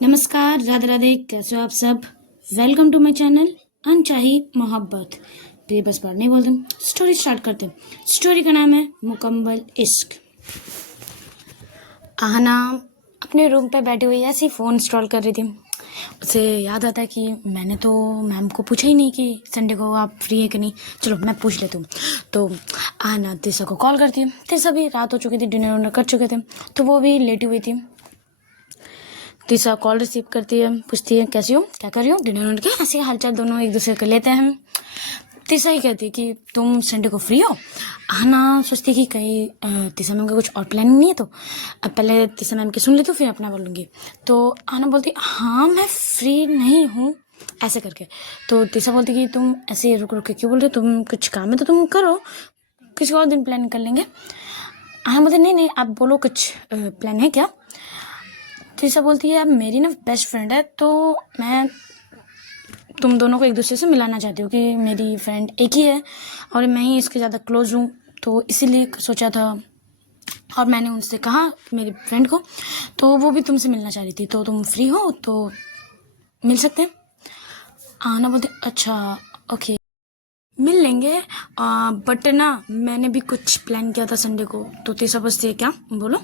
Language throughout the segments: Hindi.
नमस्कार, राधे राधे। कैसे हो आप सब? वेलकम टू माय चैनल अनचाही मोहब्बत। तो ये बस पढ़ने बोलते हैं, स्टोरी स्टार्ट करते हैं। स्टोरी का नाम है मुकम्मल इश्क। आहना अपने रूम पे बैठी हुई ऐसी फ़ोन स्क्रॉल कर रही थी। उसे याद आता है कि मैंने तो मैम को पूछा ही नहीं कि संडे को आप फ्री है कि नहीं। चलो मैं पूछ लेती हूँ। तो आहना तिशा को कॉल करती है। तिशा भी रात हो चुकी थी, डिनर विनर कर चुके थे, तो वो भी लेटी हुई थी। तिशा कॉल रिसीव करती है, पूछती है कैसी हो, क्या कर रही हो, डिनर विनर के ऐसे हालचाल दोनों एक दूसरे को लेते हैं। तिशा ही कहती है कि तुम संडे को फ्री हो। आहना सोचती कि कहीं तिशा मैम का कुछ और प्लानिंग नहीं है, तो अब पहले तिशा मैम की सुन लेती हूँ फिर अपना बोलूँगी। तो आहना बोलती हाँ मैं फ्री नहीं हूँ ऐसे करके। तो तिशा बोलती कि तुम ऐसे रुक रुक के क्यों बोल रहे हो, तुम कुछ काम है तो तुम करो, किसी और दिन प्लान कर लेंगे। आहना बोलती नहीं नहीं आप बोलो, कुछ प्लान है क्या। तिशा बोलती है अब मेरी ना बेस्ट फ्रेंड है, तो मैं तुम दोनों को एक दूसरे से मिलाना चाहती हूँ कि मेरी फ्रेंड एक ही है और मैं ही इसके ज़्यादा क्लोज हूँ, तो इसीलिए सोचा था। और मैंने उनसे कहा मेरी फ्रेंड को, तो वो भी तुमसे मिलना चाह रही थी, तो तुम फ्री हो तो मिल सकते हैं। आना बोलते अच्छा ओके मिल लेंगे, बट ना मैंने भी कुछ प्लान किया था संडे को। तो तीसरा बजती है क्या, बोलो।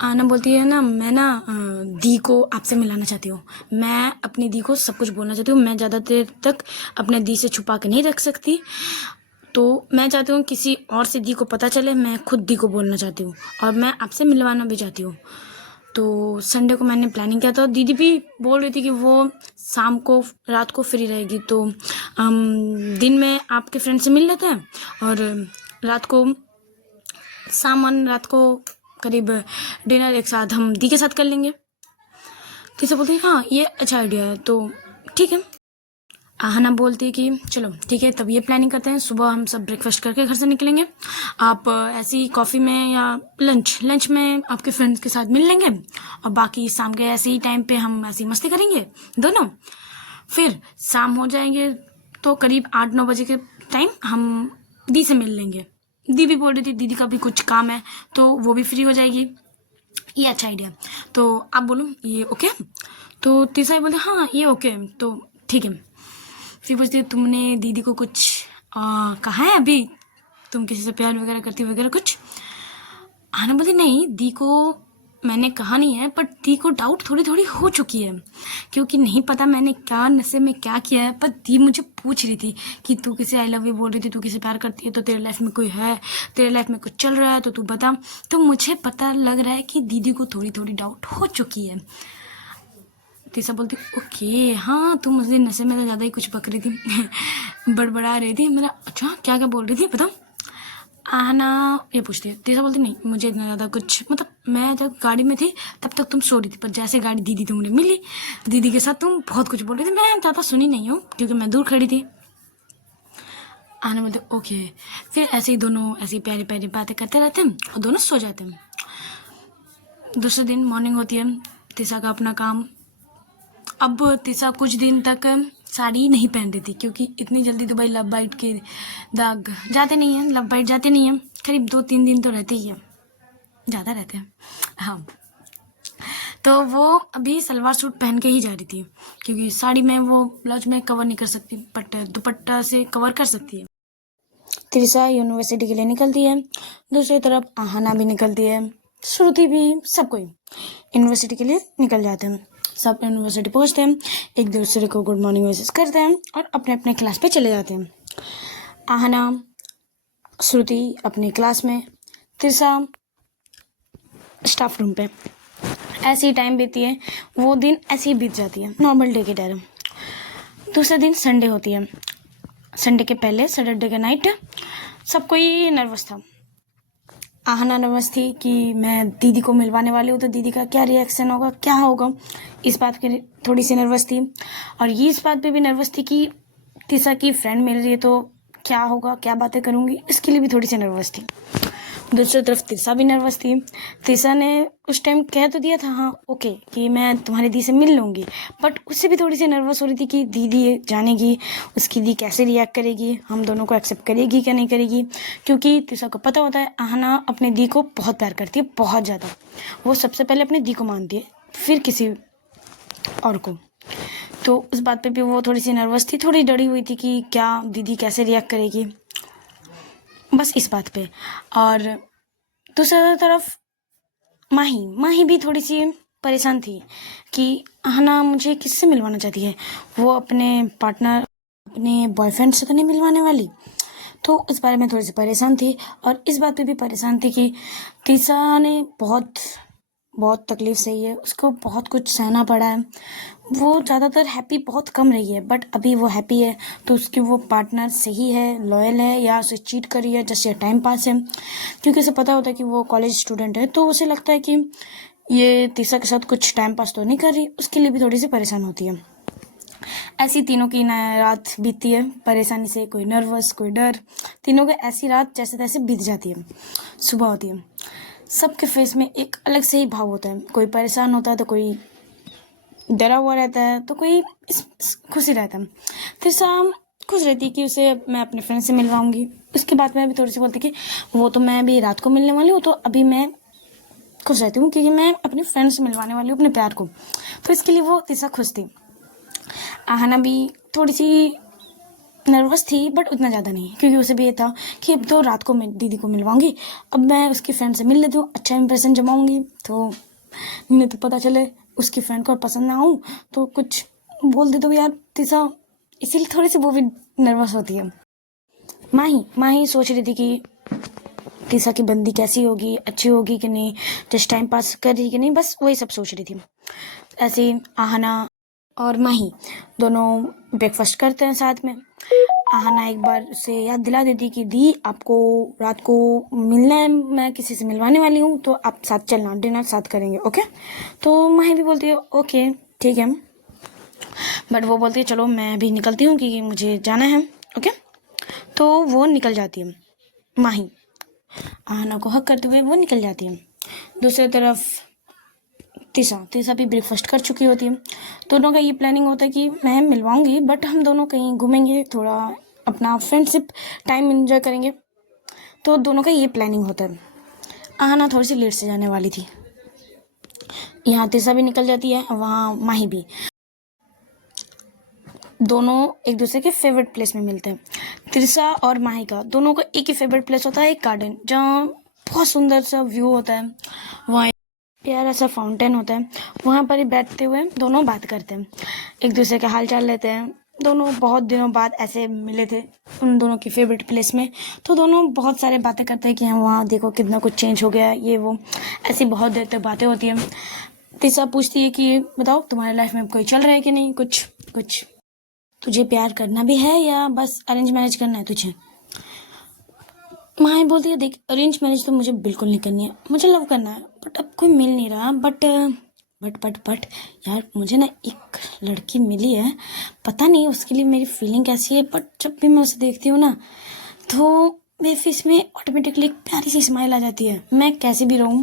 आना बोलती है ना मैं ना दी को आपसे मिलाना चाहती हूँ। मैं अपनी दी को सब कुछ बोलना चाहती हूँ। मैं ज़्यादा देर तक अपने दी से छुपा के नहीं रख सकती, तो मैं चाहती हूँ किसी और से दी को पता चले। मैं खुद दी को बोलना चाहती हूँ और मैं आपसे मिलवाना भी चाहती हूँ। तो संडे को मैंने प्लानिंग किया था। दीदी भी बोल रही थी कि वो शाम को रात को फ्री रहेगी, तो हम दिन में आपके फ्रेंड से मिल लेते हैं और रात को रात को करीब डिनर एक साथ हम दी के साथ कर लेंगे। तीसरा बोलते हैं हाँ ये अच्छा आइडिया है, तो ठीक है। आहना बोलती है कि चलो ठीक है, तब ये प्लानिंग करते हैं, सुबह हम सब ब्रेकफास्ट करके घर से निकलेंगे। आप ऐसी कॉफ़ी में या लंच में आपके फ्रेंड्स के साथ मिल लेंगे और बाकी शाम के ऐसे ही टाइम पे हम ऐसी मस्ती करेंगे दोनों। फिर शाम हो जाएंगे तो करीब 8-9 बजे के टाइम हम दी से मिल लेंगे। दी भी बोल रही थी दीदी का भी कुछ काम है तो वो भी फ्री हो जाएगी। ये अच्छा आइडिया, तो आप बोलो ये ओके। तो तीसरा बोलते हाँ ये ओके, तो ठीक है। फिर पूछती तुमने दीदी को कुछ कहा है अभी, तुम किसी से प्यार वगैरह करती वगैरह कुछ। आना बोलती नहीं दी को मैंने कहा नहीं है, पर दी को डाउट थोड़ी थोड़ी हो चुकी है, क्योंकि नहीं पता मैंने क्या नशे में क्या किया है। पर दी मुझे पूछ रही थी कि तू किसे आई लव यू बोल रही थी, तू किसे प्यार करती है, तो तेरे लाइफ में कोई है, तेरे लाइफ में कुछ चल रहा है तो तू बता। तो मुझे पता लग रहा है कि दीदी को थोड़ी थोड़ी डाउट हो चुकी है। तीसरा बोलती ओके हाँ तुम उस दिन नशे में तो ज़्यादा ही कुछ बक रही थी बड़बड़ा रही थी। मेरा अच्छा क्या क्या बोल रही थी बताओ। आना ये पूछती है। तीसरा बोलती नहीं मुझे इतना ज़्यादा कुछ, मतलब मैं जब गाड़ी में थी तब तक तुम सो रही थी, पर जैसे गाड़ी दीदी तुमने मिली दीदी के साथ तुम बहुत कुछ बोल रही थी। मैं ज़्यादा सुनी नहीं हूँ क्योंकि मैं दूर खड़ी थी। आना बोलते ओके। फिर ऐसे ही दोनों ऐसी प्यारी प्यारी बातें करते रहते हैं और दोनों सो जाते हैं। दूसरे दिन मॉर्निंग होती है, तीसरा का अपना काम। अब तिशा कुछ दिन तक साड़ी नहीं पहन रही थी, क्योंकि इतनी जल्दी तो भाई लव बाइट के दाग जाते नहीं हैं, लव बाइट जाते नहीं हैं, करीब 2-3 दिन तो रहते ही हैं, ज़्यादा रहते हैं। हाँ, तो वो अभी सलवार सूट पहन के ही जा रही थी, क्योंकि साड़ी में वो ब्लाउज में कवर नहीं कर सकती, बट दुपट्टा से कवर कर सकती है। त्रिशा यूनिवर्सिटी के लिए निकलती है, दूसरी तरफ आहना भी निकलती है, श्रुति भी, सब कोई यूनिवर्सिटी के लिए निकल जाते हैं। सब यूनिवर्सिटी पहुंचते हैं, एक दूसरे को गुड मॉर्निंग विशेस करते हैं और अपने अपने क्लास पे चले जाते हैं। आहना श्रुति अपनी क्लास में, त्रिशा स्टाफ रूम पे। ऐसे ही टाइम बीती है, वो दिन ऐसे ही बीत जाती है नॉर्मल डे की तरह। दूसरे दिन संडे होती है। संडे के पहले सैटरडे के नाइट सब कोई नर्वस था। आहना नर्वस थी कि मैं दीदी को मिलवाने वाली हूँ, तो दीदी का क्या रिएक्शन होगा, क्या होगा, इस बात की थोड़ी सी नर्वस थी। और ये इस बात पे भी नर्वस थी कि तिशा की फ्रेंड मिल रही है तो क्या होगा, क्या बातें करूँगी, इसके लिए भी थोड़ी सी नर्वस थी। दूसरी तरफ तिशा भी नर्वस थी। तिशा ने उस टाइम कह तो दिया था हाँ ओके कि मैं तुम्हारी दी से मिल लूँगी, बट उससे भी थोड़ी सी नर्वस हो रही थी कि दीदी जानेगी, उसकी दी कैसे रिएक्ट करेगी, हम दोनों को एक्सेप्ट करेगी क्या नहीं करेगी। क्योंकि तिशा को पता होता है आहना अपनी दी को बहुत प्यार करती है, बहुत ज़्यादा। वो सबसे पहले अपनी दी को मानती है, फिर किसी और को। तो उस बात पे भी वो थोड़ी सी नर्वस थी, थोड़ी डरी हुई थी कि क्या दीदी कैसे रिएक्ट करेगी, बस इस बात पे। और दूसरी तरफ माही भी थोड़ी सी परेशान थी कि अहना मुझे किससे मिलवाना चाहती है, वो अपने पार्टनर अपने बॉयफ्रेंड से तो नहीं मिलवाने वाली। तो इस बारे में थोड़ी सी परेशान थी और इस बात पे भी परेशान थी कि तीसा ने बहुत तकलीफ सही है, उसको बहुत कुछ सहना पड़ा है। वो ज़्यादातर हैप्पी बहुत कम रही है, बट अभी वो हैप्पी है तो उसकी वो पार्टनर सही है, लॉयल है, या उसे चीट कर रही है जस्ट ये टाइम पास है। क्योंकि उसे पता होता है कि वो कॉलेज स्टूडेंट है, तो उसे लगता है कि ये तीसा के साथ कुछ टाइम पास तो नहीं कर रही, उसके लिए भी थोड़ी सी परेशान होती है। ऐसी तीनों की रात बीतती है परेशानी से, कोई नर्वस कोई डर, तीनों की ऐसी रात जैसे तैसे बीत जाती है। सुबह होती है, सबके फेस में एक अलग से ही भाव होता है, कोई परेशान होता है तो कोई डरा हुआ रहता है तो कोई खुशी रहता है। फिर शाम खुश रहती है कि उसे मैं अपने फ्रेंड से मिलवाऊंगी। उसके बाद में भी थोड़ी सी बोलती कि वो तो मैं अभी रात को मिलने वाली हूँ, तो अभी मैं खुश रहती हूँ क्योंकि मैं अपने फ्रेंड से मिलवाने वाली हूँ अपने प्यार को। तो इसके लिए वो तीसा खुश थी। आहना भी थोड़ी सी नर्वस थी बट उतना ज़्यादा नहीं, क्योंकि उसे भी ये था कि अब तो रात को मैं दीदी को मिलवाऊंगी, अब मैं उसकी फ्रेंड से मिल लेती हूँ, अच्छा इंप्रेशन जमाऊंगी, तो नहीं तो पता चले उसकी फ्रेंड को पसंद ना आऊँ तो कुछ बोल दे तो यार तीसा, इसीलिए थोड़ी सी वो भी नर्वस होती है। माही सोच रही थी कि तीसा की बंदी कैसी होगी, अच्छी होगी कि नहीं, जस्ट टाइम पास कर रही कि नहीं, बस वही सब सोच रही थी। ऐसे आहना और माही दोनों ब्रेकफास्ट करते हैं साथ में। आहना एक बार उसे याद दिला देती कि दी आपको रात को मिलना है, मैं किसी से मिलवाने वाली हूँ, तो आप साथ चलना, डिनर साथ करेंगे, ओके। तो माही भी बोलती है ओके ठीक है, बट वो बोलती है चलो मैं भी निकलती हूँ क्योंकि मुझे जाना है, ओके। तो वो निकल जाती है, माही आहना को हक करते हुए वो निकल जाती है। दूसरी तरफ तीसा भी ब्रेकफास्ट कर चुकी होती है। दोनों का ये प्लानिंग होता है कि मैं मिलवाऊंगी बट हम दोनों कहीं घूमेंगे, थोड़ा अपना फ्रेंडशिप टाइम एंजॉय करेंगे, तो दोनों का ये प्लानिंग होता है। आहना थोड़ी सी लेट से जाने वाली थी, यहाँ तीसा भी निकल जाती है, वहाँ माही भी। दोनों एक दूसरे के फेवरेट प्लेस में मिलते हैं। तिरसा और माही का दोनों का एक ही फेवरेट प्लेस होता है, एक गार्डन जहाँ बहुत सुंदर सा व्यू होता है, वहाँ प्यारा सा फाउंटेन होता है, वहाँ पर ही बैठते हुए दोनों बात करते हैं, एक दूसरे का हाल चाल लेते हैं। दोनों बहुत दिनों बाद ऐसे मिले थे उन दोनों की फेवरेट प्लेस में, तो दोनों बहुत सारे बातें करते हैं कि हाँ वहाँ देखो कितना कुछ चेंज हो गया है, ये वो, ऐसी बहुत देर तक बातें होती हैं। तीसा पूछती है कि बताओ तुम्हारी लाइफ में कोई चल रहा है कि नहीं, कुछ तुझे प्यार करना भी है या बस अरेंज मैरिज करना है तुझे। माँ बोलती है देख अरेंज मैरिज तो मुझे बिल्कुल नहीं करनी है, मुझे लव करना है, बट अब कोई मिल नहीं रहा। बट यार मुझे ना एक लड़की मिली है, पता नहीं उसके लिए मेरी फीलिंग कैसी है, बट जब भी मैं उसे देखती हूँ ना तो मेरे फेस में ऑटोमेटिकली एक प्यारी सी स्माइल आ जाती है, मैं कैसे भी रहूँ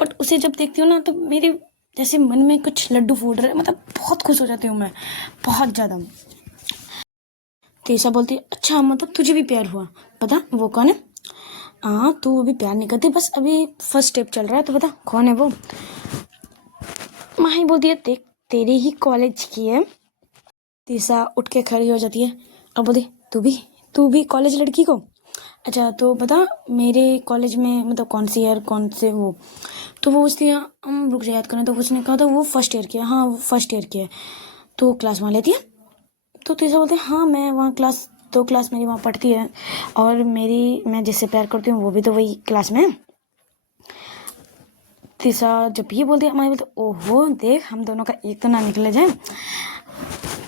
बट उसे जब देखती हूँ ना तो मेरे जैसे मन में कुछ लड्डू फूट रहे, मतलब बहुत खुश हो जाती हूँ मैं, बहुत ज़्यादा। तीसा बोलती अच्छा मतलब तुझे भी प्यार हुआ, पता वो कौन है। हाँ तू अभी प्यार नहीं करती, बस अभी फर्स्ट स्टेप चल रहा है, तो बता कौन है वो। माही बोलती है देख तेरे ही कॉलेज की है। तीसा उठ के खड़ी हो जाती है और बोलती तू भी कॉलेज लड़की को, अच्छा तो बता मेरे कॉलेज में मतलब कौन सी ईयर कौन से वो। तो वो उसने हम रुक याद करें, तो उसने कहा था वो फर्स्ट ईयर की है, हाँ वो फर्स्ट ईयर की है, तो क्लास वहाँ लेती है। तो तीसा बोलते हैं हाँ मैं वहाँ क्लास 2 क्लास मेरी वहाँ पढ़ती है, और मैं जिससे प्यार करती हूँ वो भी तो वही क्लास में है। तीसा जब ये बोलती है हमारी बोलते ओहो देख हम दोनों का एक तो ना निकले जाए।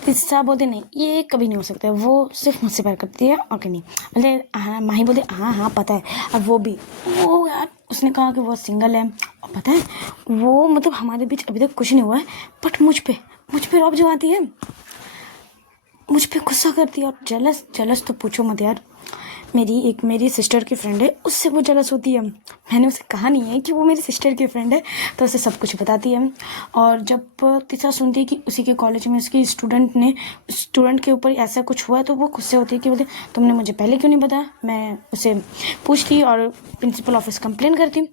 तीसा बोलते नहीं ये कभी नहीं हो सकता है, वो सिर्फ मुझसे प्यार करती है और कहीं नहीं। बोलते हाँ माही बोलते हाँ पता है, अब वो यार उसने कहा कि वो सिंगल है, और पता है वो मतलब हमारे बीच अभी तक कुछ नहीं हुआ है, बट मुझ पे रौब जो आती है, मुझ पे गुस्सा करती है और जलस तो पूछो मत यार। मेरी सिस्टर की फ्रेंड है, उससे वो जलस होती है। मैंने उसे कहा नहीं है कि वो मेरी सिस्टर की फ्रेंड है, तो उसे सब कुछ बताती है। और जब तीसा सुनती है कि उसी के कॉलेज में उसकी स्टूडेंट के ऊपर ऐसा कुछ हुआ, तो वो गुस्से होती है कि बोलते तुमने मुझे पहले क्यों नहीं बताया। मैं उसे पूछती और प्रिंसिपल ऑफिस कंप्लेन करती।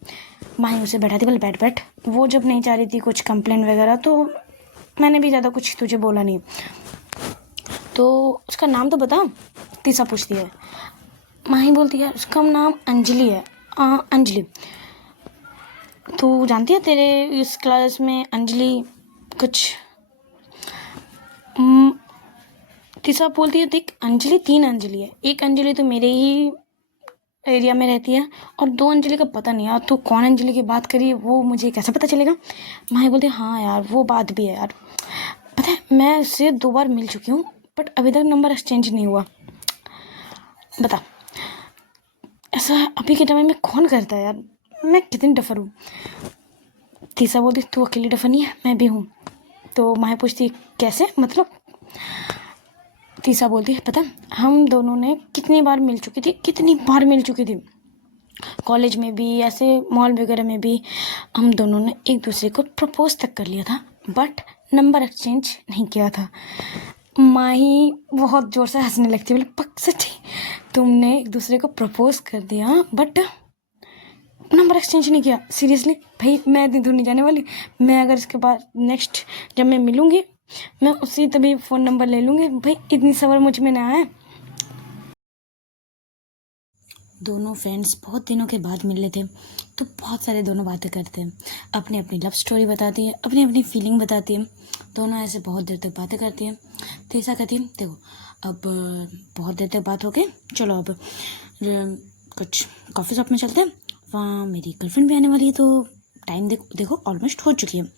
माही उसे बैठाती बोले बैठ। वो जब नहीं चाह रही थी कुछ कंप्लेन वगैरह, तो मैंने भी ज़्यादा कुछ तुझे बोला नहीं। तो उसका नाम तो बता, तीसा पूछती है। माही बोलती है उसका नाम अंजलि है। अंजलि, तू जानती है तेरे इस क्लास में अंजलि कुछ तीसा बोलती है देख अंजलि 3 अंजलि है, एक अंजलि तो मेरे ही एरिया में रहती है और 2 अंजलि का पता नहीं यार, तू कौन अंजलि की बात करी है वो मुझे कैसे पता चलेगा। माही बोलती है हाँ यार वो बात भी है यार, पता है मैं उससे 2 बार मिल चुकी हूँ बट अभी तक नंबर एक्सचेंज नहीं हुआ। बता ऐसा अभी के टाइम में कौन करता है यार, मैं कितनी डफर हूँ। तीसा बोलती तू अकेली डफर नहीं है, मैं भी हूँ। तो माही पूछती कैसे मतलब। तीसा बोलती है पता हम दोनों ने कितनी बार मिल चुकी थी कॉलेज में भी, ऐसे मॉल वगैरह में भी हम दोनों ने एक दूसरे को प्रपोज तक कर लिया था बट नंबर एक्सचेंज नहीं किया था। माही बहुत ज़ोर से हंसने लगती है, बोले पक सच्ची तुमने एक दूसरे को प्रपोज कर दिया बट नंबर एक्सचेंज नहीं किया। सीरियसली भाई मैं इतनी दूर नहीं जाने वाली, मैं अगर इसके बाद नेक्स्ट जब मैं मिलूँगी मैं उसी तभी फ़ोन नंबर ले लूँगी। भाई इतनी सबर मुझ में ना आए। दोनों फ्रेंड्स बहुत दिनों के बाद मिल रहे थे तो बहुत सारे दोनों बातें करते हैं, अपनी अपनी लव स्टोरी बताती है, अपनी अपनी फीलिंग बताती है। दोनों ऐसे बहुत देर तक बातें करती हैं। तीसा कहती है देखो अब बहुत देर तक बात हो गई, चलो अब कुछ कॉफ़ी शॉप में चलते हैं, वहाँ मेरी गर्लफ्रेंड भी आने वाली है तो टाइम देखो ऑलमोस्ट हो चुकी है।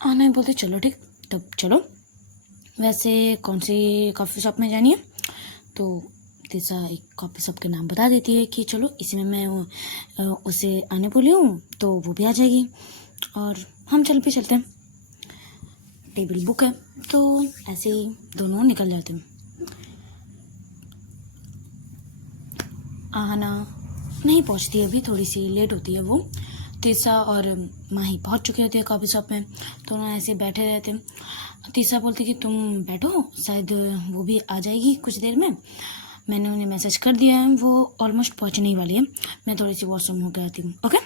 आना बोलते चलो ठीक तब चलो। वैसे कौन सी कॉफ़ी शॉप में जानी है, तो तीसा एक कॉफ़ी शॉप के नाम बता देती है कि चलो इसी में मैं उसे आने बोली हूँ तो वो भी आ जाएगी और हम चलते हैं। टेबल बुक है तो ऐसे ही दोनों निकल जाते हैं। आना नहीं पहुँचती अभी, थोड़ी सी लेट होती है वो। तीसा और माही पहुँच चुकी होती है कॉफ़ी शॉप में, दोनों ऐसे बैठे रहते हैं। तीसा बोलती कि तुम बैठो, शायद वो भी आ जाएगी कुछ देर में, मैंने उन्हें मैसेज कर दिया है, वो ऑलमोस्ट पहुँचने ही वाली है, मैं थोड़ी सी वॉशरूम होकर आती हूँ। ओके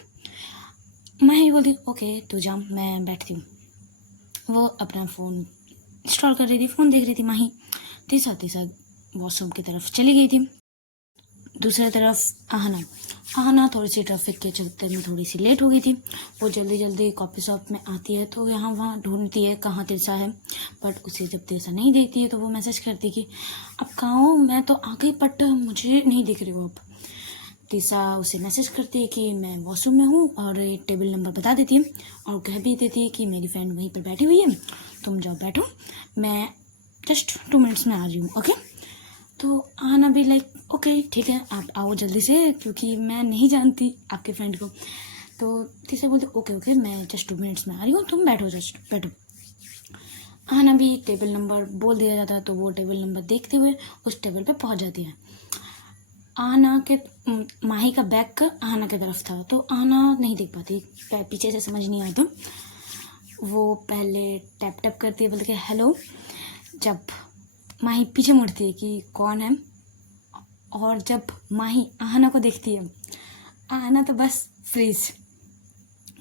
माही बोलती ओके तू जा मैं बैठती हूँ। वो अपना फ़ोन इंस्टॉल कर रही थी, फ़ोन देख रही थी माही। तीसा वॉशरूम की तरफ चली गई थी। दूसरी तरफ आहना थोड़ी सी ट्रैफिक के चलते में थोड़ी सी लेट हो गई थी। वो जल्दी जल्दी कॉफ़ी शॉप में आती है तो यहाँ वहाँ ढूंढती है कहाँ तीसा है, बट उसे जब तीसा नहीं देखती है तो वो मैसेज करती कि अब कहाँ हो, मैं तो आ गई बट मुझे नहीं दिख रही हो अब। तीसा उसे मैसेज करती है कि मैं वॉशरूम में हूँ और ये टेबल नंबर बता देती है और कह भी देती है कि मेरी फ्रेंड वहीं पर बैठी हुई है, तुम जाओ बैठो, मैं जस्ट 2 मिनट्स में आ रही हूँ। ओके तो आना भी लाइक ओके ठीक है आप आओ जल्दी से क्योंकि मैं नहीं जानती आपके फ्रेंड को। तो तीसरे बोलते ओके मैं जस्ट 2 मिनट्स में आ रही हूँ, तुम बैठो जस्ट बैठो। आना भी टेबल नंबर बोल दिया जाता है तो वो टेबल नंबर देखते हुए उस टेबल पे पहुँच जाती है। आना के माही का बैग आना की तरफ था तो आना नहीं देख पाती, पीछे से समझ नहीं आता। वो पहले टैप टैप करती है, बोलती है हेलो। जब माही पीछे मुड़ती है कि कौन है, और जब माही आहना को देखती है, आहना तो बस फ्रीज,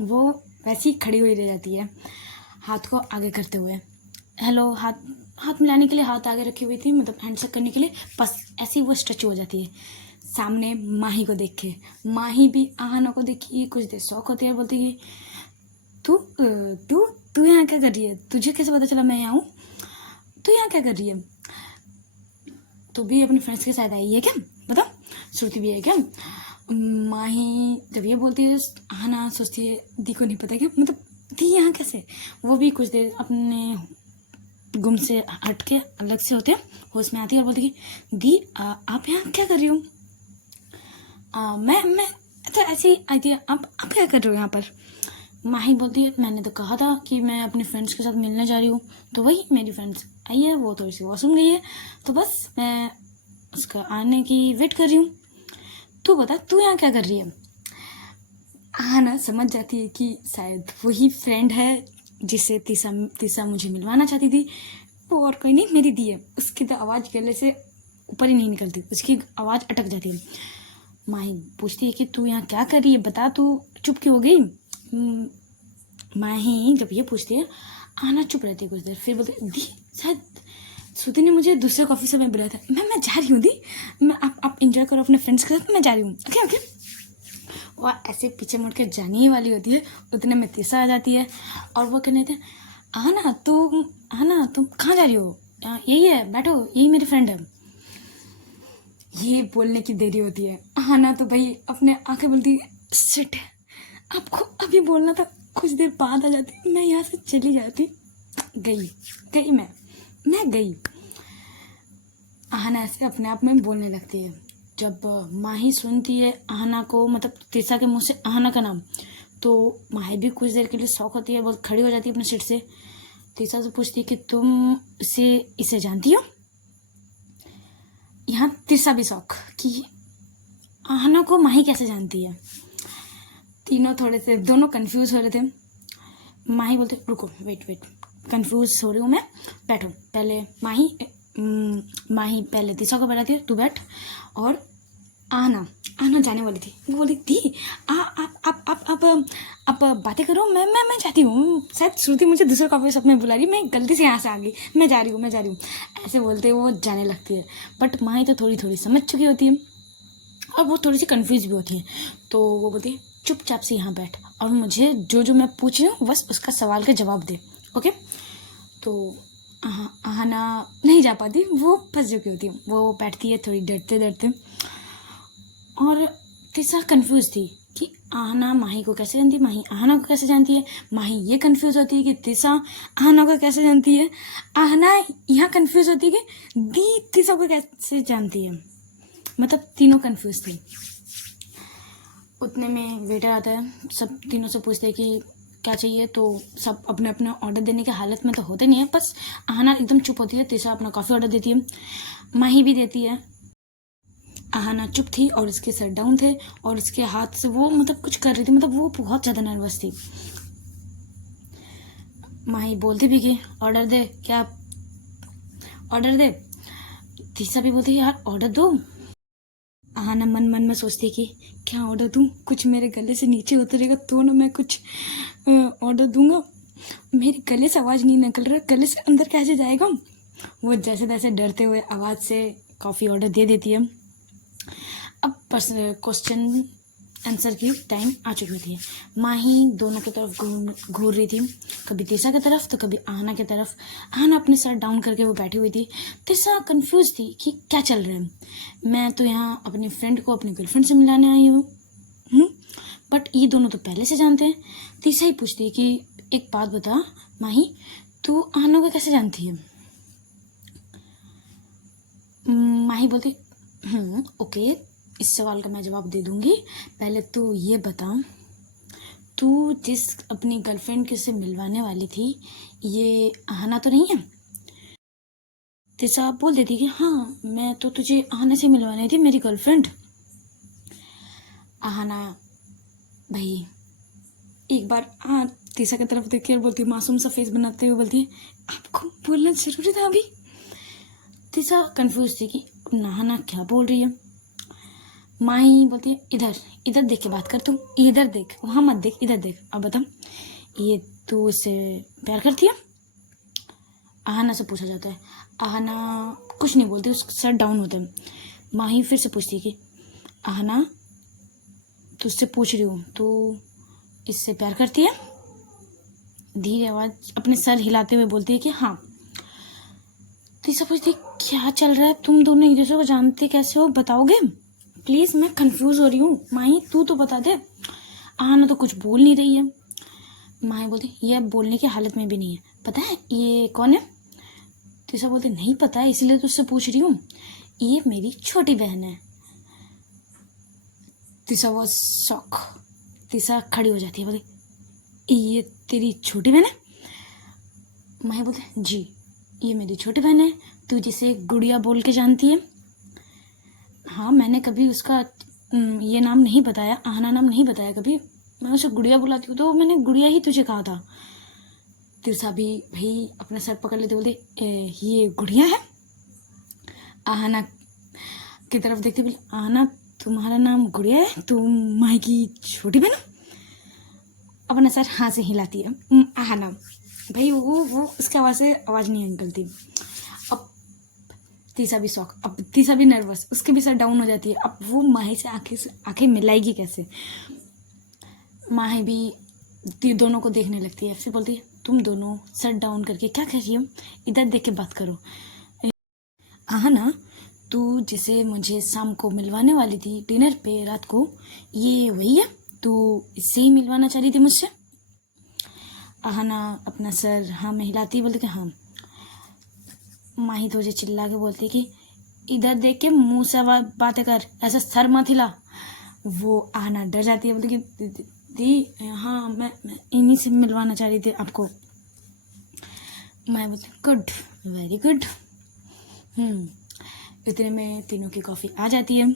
वो वैसी खड़ी हुई रह जाती है हाथ को आगे करते हुए। हेलो हाथ मिलाने के लिए हाथ आगे रखी हुई थी, मतलब हैंडशेक करने के लिए, बस ऐसी वो स्ट्रेच हो जाती है सामने माही को देख के। माही भी आहना को देखी कुछ देर शौक होती है, बोलती है तू तू तू यहाँ क्या कर रही है, तुझे कैसे पता चला मैं यहाँ हूँ, तू यहाँ क्या कर रही है, तू भी अपने फ्रेंड्स के साथ आई है क्या, बता श्रुति भी है क्या। माही जब ये बोलती है आहना सोचती है दी को नहीं पता क्या, मतलब दी यहाँ कैसे। वो भी कुछ देर अपने गुम से हट के अलग से होते हैं, होश में आती है और बोलती कि दी आप यहाँ क्या कर रही हो। मैं अच्छा ऐसे ही आई थी, आप क्या कर रहे हो यहाँ पर। माही बोलती है मैंने तो कहा था कि मैं अपने फ्रेंड्स के साथ मिलने जा रही हूँ, तो वही मेरी फ्रेंड्स आई है, वो थोड़ी सी वॉशरूम गई है तो बस मैं उसका आने की वेट कर रही हूँ। तू बता तू यहाँ क्या कर रही है। आना समझ जाती है कि शायद वही फ्रेंड है जिसे तीसा मुझे मिलवाना चाहती थी, वो और कोई नहीं मेरी दी है। उसकी तो आवाज़ गले से ऊपर ही नहीं निकलती, उसकी आवाज़ अटक जाती है। माही पूछती है कि तू यहाँ क्या कर रही है, बता तू चुप क्यों हो गई। माही जब ये पूछती है आना चुप रहती है कुछ देर, फिर बोलते दी शायद श्रुति ने मुझे दूसरे कॉफ़ी से मैं बुलाया था, मैं जा रही हूँ दी, मैं आप इंजॉय करो अपने फ्रेंड्स के साथ, मैं जा रही हूँ, ओके ओके। और ऐसे पीछे मुड़ के जाने ही वाली होती है, उतने में तीसा आ जाती है और वो कहने थे आना तुम कहाँ जा रही हो, यही है बैठो, यही मेरी फ्रेंड है। ये बोलने की देरी होती है, आना तो भाई अपने आंखें बोलती है सिट, आपको अभी बोलना था, कुछ देर बाद आ जाती, मैं यहाँ से चली जाती। गई मैं गई। आहना ऐसे अपने आप में बोलने लगती है। जब माही सुनती है आहना को, मतलब तीसा के मुंह से आहना का नाम, तो माही भी कुछ देर के लिए शौक होती है, बहुत खड़ी हो जाती है अपने सीट से। तीसा से पूछती है कि तुम इसे जानती हो। यहाँ तीसा भी शौक कि आहना को माही कैसे जानती है। तीनों थोड़े से दोनों कंफ्यूज हो रहे थे। माही बोलते रुको वेट कंफ्यूज हो रही हूँ मैं, बैठो पहले। माही पहले तीसा को बैठाती है, तू बैठ। और आहना जाने वाली थी, वो बोली दी आप बातें करो, मैं जाती हूँ, शायद श्रुति मुझे दूसरे कॉफी शॉप में बुला रही, मैं गलती से यहाँ से आ गई, मैं जा रही हूँ। ऐसे बोलते वो जाने लगती है। बट माही तो थोड़ी समझ चुकी होती है और वो थोड़ी सी कंफ्यूज भी होती है, तो वो बोलती है चुपचाप से यहाँ बैठ और मुझे जो मैं पूछ रही हूँ बस उसका सवाल का जवाब दे, ओके। तो आहना नहीं जा पाती, वो फंस चुकी होती है, वो बैठती है थोड़ी डरते। और तीसा कंफ्यूज थी कि आहना माही को कैसे जानती है, माही आहना को कैसे जानती है। माही ये कंफ्यूज होती है कि तीसा आहना को कैसे जानती है। आहना यहाँ कंफ्यूज होती है कि दी तीसा को कैसे जानती है। मतलब तीनों कंफ्यूज थी। उतने में वेटर आता है, सब तीनों से पूछते हैं कि क्या चाहिए, तो सब अपने अपने ऑर्डर देने की हालत में तो होते नहीं है, बस आहना एकदम चुप होती है। तीसा अपना कॉफ़ी ऑर्डर देती है, माही भी देती है। आहना चुप थी और इसके सर डाउन थे और इसके हाथ से वो मतलब कुछ कर रही थी, मतलब वो बहुत ज़्यादा नर्वस थी। माही बोलती भी कि ऑर्डर दे, क्या ऑर्डर दे। तीसा भी बोलती यार ऑर्डर दो। आहना मन में सोचती कि क्या ऑर्डर दूँ, कुछ मेरे गले से नीचे उतरेगा तो ना मैं कुछ ऑर्डर दूंगा, मेरे गले से आवाज़ नहीं निकल रहा, गले से अंदर कैसे जाएगा। वो जैसे तैसे डरते हुए आवाज़ से कॉफ़ी ऑर्डर दे देती है। अब क्वेश्चन आंसर की टाइम आ चुकी थी। माही दोनों की तरफ घूर रही थी, कभी तीसा की तरफ तो कभी आहना की तरफ। आहना अपने सर डाउन करके वो बैठी हुई थी। तीसा कंफ्यूज थी कि क्या चल रहा है, मैं तो यहाँ अपनी फ्रेंड को अपनी गर्लफ्रेंड से मिलाने आई हूँ, बट ये दोनों तो पहले से जानते हैं। तीसा ही पूछती कि एक बात बता माही, तू आहना को कैसे जानती है। माही बोलती ओके, इस सवाल का मैं जवाब दे दूंगी, पहले तू ये बता, तू जिस अपनी गर्लफ्रेंड के से मिलवाने वाली थी ये आहना तो नहीं है। तीसा बोल देती कि हाँ मैं तो तुझे आहना से मिलवानी थी, मेरी गर्लफ्रेंड। आहना भाई एक बार तीसा की तरफ देख कर बोलती, मासूम सा फेस बनाते हुए बोलती आपको बोलना जरूरी था अभी। तीसा कंफ्यूज थी कि आहना क्या बोल रही है। माही बोलती है इधर देख के बात कर, तू इधर देख, वहाँ मत देख, इधर देख। अब बता ये तू इससे प्यार करती है। आहना से पूछा जाता है। आहना कुछ नहीं बोलती, उसका सर डाउन होता है। माही फिर से पूछती है कि आहना तुझसे पूछ रही हूँ, तू इससे प्यार करती है। धीरे आवाज अपने सर हिलाते हुए बोलती है कि हाँ। तीसा पूछती क्या चल रहा है, तुम दोनों एक दूसरे को जानते कैसे हो, बताओगे प्लीज, मैं कंफ्यूज हो रही हूँ। माही तू तो बता दे। आहना तो कुछ बोल नहीं रही है। माही बोलती ये बोलने की हालत में भी नहीं है, पता है ये कौन है। तीसा बोलती नहीं पता है, इसलिए तो उससे पूछ रही हूँ, ये मेरी छोटी बहन है। Tissa was shock. तीसा खड़ी हो जाती है, बोली ये तेरी छोटी बहन है। माही बोलती जी ये मेरी छोटी बहन है, तू जिसे गुड़िया बोल के जानती है। हाँ मैंने कभी उसका ये नाम नहीं बताया, आहना नाम नहीं बताया कभी, मैं उसे गुड़िया बुलाती हूँ तो मैंने गुड़िया ही तुझे कहा था। तीसा भी भाई अपना सर पकड़ लेते बोलते ये गुड़िया है। आहना की तरफ देखती बोली आहना तुम्हारा नाम गुड़िया है, तुम माही की छोटी बहन। अपना सर हाँ से हिलाती है आहना। भाई वो उसकी आवाज़ से आवाज़ नहीं निकलती। अब तीसा भी शौक, अब तीसा भी नर्वस, उसकी भी सर डाउन हो जाती है। अब वो माही से आंखें मिलाएगी कैसे? माही भी दोनों को देखने लगती है, फिर बोलती है तुम दोनों सर डाउन करके क्या कर रही हो, इधर देख के बात करो। हाँ ना, तू जिसे मुझे शाम को मिलवाने वाली थी डिनर पे रात को, ये वही है? तू इससे ही मिलवाना चाह रही थी मुझसे? आहना अपना सर हाँ में हिलाती, बोलती कि हाँ। माही तो उसे चिल्ला के बोलती कि इधर देख के मुंह से बातें कर, ऐसा सर मत हिला। वो आहना डर जाती है, बोलती कि दी हाँ मैं इन्हीं से मिलवाना चाह रही थी आपको। मैं बोलती गुड, वेरी गुड। इतने में तीनों की कॉफ़ी आ जाती है।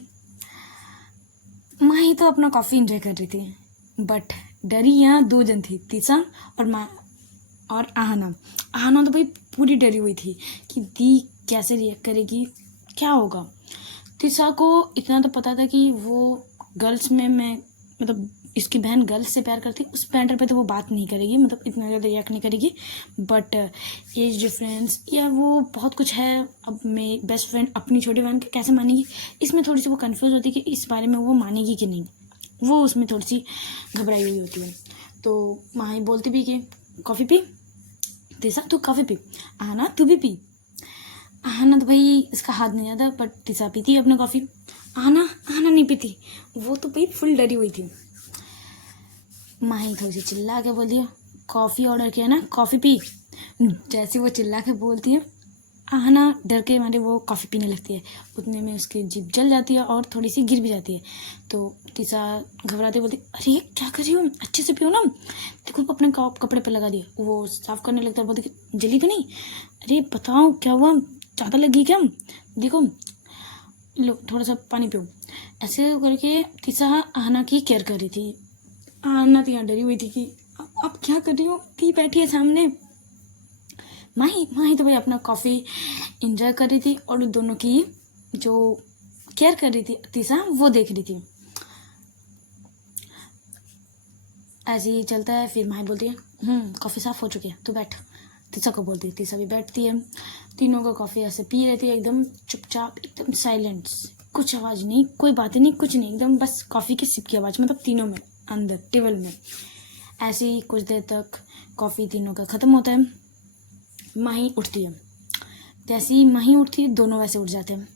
माही तो अपना कॉफ़ी एंजॉय कर रही थी, बट डरी यहाँ दो जन थी, तीसा और माँ और आहना। आहना तो भाई पूरी डरी हुई थी कि दी कैसे रिएक्ट करेगी, क्या होगा। तीसा को इतना तो पता था कि वो गर्ल्स में मैं मतलब इसकी बहन गर्ल्स से प्यार करती, उस मैटर पे तो वो बात नहीं करेगी, मतलब इतना ज़्यादा रिएक्ट नहीं करेगी। बट एज डिफरेंस या वो बहुत कुछ है, अब मेरी बेस्ट फ्रेंड अपनी छोटी बहन को कैसे मानेगी, इसमें थोड़ी सी वो कंफ्यूज होती है कि इस बारे में वो मानेगी कि नहीं। वो उसमें थोड़ी सी घबराई हुई होती है। तो माही बोलती भी कि कॉफ़ी पी तीसा, तू कॉफ़ी पी। आहना तू भी पी। आहना तो भाई इसका हाथ नहीं जाता, बट तीसा पीती है अपना कॉफ़ी। आहना नहीं पीती, वो तो भाई फुल डरी हुई थी। माही थोड़ी सी चिल्ला के बोलती है कॉफ़ी ऑर्डर किया ना, कॉफ़ी पी। जैसे वो चिल्ला के बोलती है, आहना डर के मारे वो कॉफ़ी पीने लगती है। उतने में उसकी जीभ जल जाती है और थोड़ी सी गिर भी जाती है। तो तीसा घबराते बोलती अरे क्या कर रही हो, अच्छे से पियो ना, देखो अपने कपड़े पर लगा दिया। वो साफ करने लगता है, बोलती जली तो नहीं, अरे बताओ क्या हुआ, ज़्यादा लगी क्या, देखो लो थोड़ा सा पानी पियो। ऐसे करके तीसा आहना की केयर कर रही थी। आहना तो यहाँ डरी हुई थी कि अब क्या कर रही हो, ती बैठी है सामने। माही तो भाई अपना कॉफ़ी इंजॉय कर रही थी और दोनों की जो केयर कर रही थी तीसा, वो देख रही थी। ऐसे ही चलता है, फिर माही बोलती है कॉफ़ी साफ़ हो चुकी है, तू बैठ। तीसा को बोलती है, तीसा भी बैठती है। तीनों को कॉफ़ी ऐसे पी रही थी, एकदम चुपचाप, एकदम साइलेंस, कुछ आवाज़ नहीं, कोई बातें नहीं, कुछ नहीं, एकदम बस कॉफ़ी की सिप की आवाज़, मतलब तीनों में अंदर टेबल में। ऐसे ही कुछ देर तक कॉफ़ी तीनों का ख़त्म होता है। माही उठती है, जैसे ही माही उठती है दोनों वैसे उठ जाते हैं।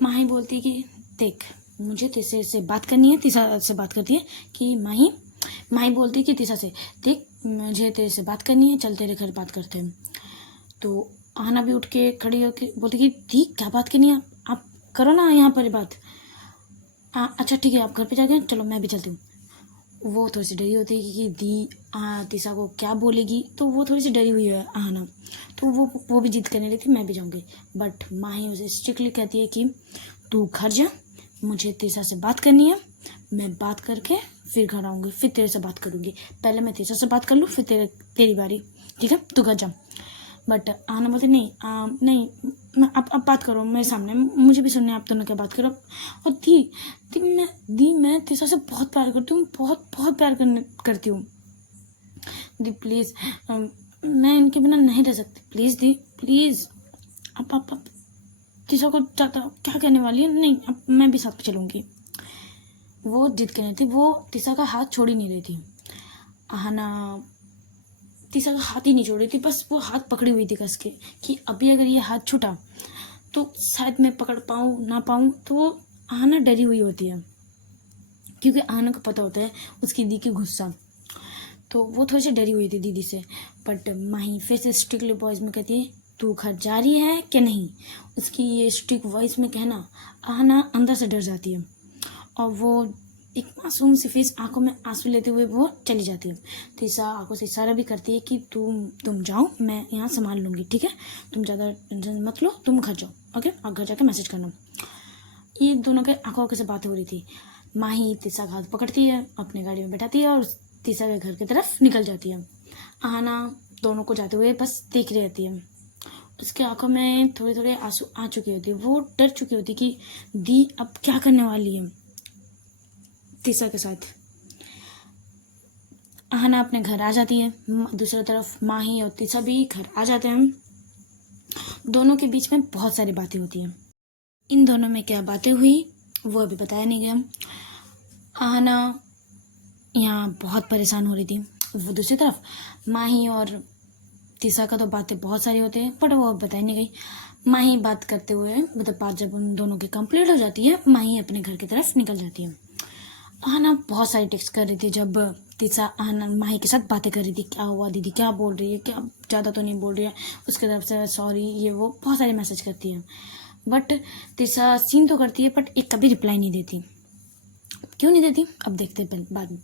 माही बोलती है कि देख मुझे तीसरे से बात करनी है, तीसरा से बात करती है कि माही बोलती है कि तीसरा से देख मुझे तेरे से बात करनी है, चल तेरे घर बात करते हैं। तो आहना भी उठ के खड़ी होकर बोलती कि दी क्या बात करनी है, आप करो ना यहाँ पर बात। अच्छा ठीक है, आप घर पे जाके, चलो मैं भी चलती हूँ। वो थोड़ी सी डरी होती है कि दी तीसा को क्या बोलेगी, तो वो थोड़ी सी डरी हुई है आहना, तो वो भी जिद करने लगती मैं भी जाऊँगी। बट माही उसे स्ट्रिक्टली कहती है कि तू घर जा, मुझे तीसा से बात करनी है, मैं बात करके फिर घर आऊँगी, फिर तेरे से बात करूँगी, पहले मैं तीसा से बात कर लूँ फिर तेरी बारी, ठीक है, तू घर जा। बट आहना बोलती नहीं मैं अब बात करो मेरे सामने, मुझे भी सुनने आप दोनों क्या बात करो। और मैं तीसा से बहुत प्यार करती हूँ, बहुत प्यार करती हूँ दी, प्लीज़ मैं इनके बिना नहीं रह सकती, प्लीज़ दी प्लीज़। अब तीसा को ज़्यादा क्या कहने वाली है, नहीं अब मैं भी साथ चलूँगी। वो जिद कहने थी, वो तीसा का हाथ छोड़ ही नहीं रही थी। आहना तीसा का हाथ ही नहीं छोड़ रही थी, बस वो हाथ पकड़ी हुई थी कस के कि अभी अगर ये हाथ छूटा तो शायद मैं पकड़ पाऊँ ना पाऊँ। तो वो आहना डरी हुई होती है, क्योंकि आहना को पता होता है उसकी दी की गुस्सा, तो वो थोड़ी सी डरी हुई थी दीदी से। बट माही फिर से स्ट्रिक्टली वॉइस में कहती है तू घर जा रही है कि नहीं। उसकी ये स्ट्रिक्ट वॉइस में कहना आहना अंदर से डर जाती है, और वो एक मासूम सी फेस, आंखों में आंसू लेते हुए वो चली जाती है। तीसा आंखों से इशारा भी करती है कि तुम जाओ, मैं यहाँ संभाल लूँगी, ठीक है, तुम ज़्यादा टेंशन मत लो, तुम घर जाओ, ओके, और घर जाके मैसेज करना। ये दोनों के आंखों से बात हो रही थी। माही तीसा का हाथ पकड़ती है, अपनी गाड़ी में बैठाती है और तीसा के घर की तरफ निकल जाती है। आहना दोनों को जाते हुए बस देख रही रहती है। उसके आंखों में थोड़े थोड़े आंसू आ चुके होते, वो डर चुकी होती कि दी अब क्या करने वाली है तीसा के साथ। आहना अपने घर आ जाती है, दूसरी तरफ माही और तीसा भी घर आ जाते हैं। दोनों के बीच में बहुत सारी बातें होती हैं। इन दोनों में क्या बातें हुई वो अभी बताया नहीं गया। आहना यहाँ बहुत परेशान हो रही थी। वो दूसरी तरफ माही और तीसा का तो बातें बहुत सारी होती है, बट वो अब बताई नहीं गई। माही बात करते हुए मतलब बात जब उन दोनों की कंप्लीट हो जाती है, माही अपने घर की तरफ निकल जाती है। आहना बहुत सारी टेक्स्ट कर रही थी। जब तीसा आहना माही के साथ बातें कर रही थी, क्या हुआ दीदी, क्या बोल रही है, क्या ज़्यादा तो नहीं बोल रही है, उसकी तरफ से सॉरी, ये वो बहुत सारे मैसेज करती है। बट तीसा सीन तो करती है, बट एक कभी रिप्लाई नहीं देती। क्यों नहीं देती अब देखते हैं बाद में,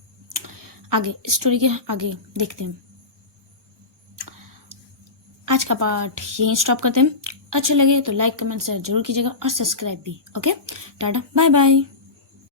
आगे स्टोरी के आगे देखते हैं। आज का पार्ट यहीं स्टॉप करते हैं। अच्छे लगे तो लाइक कमेंट शेयर जरूर कीजिएगा और सब्सक्राइब भी। Okay, tata bye bye.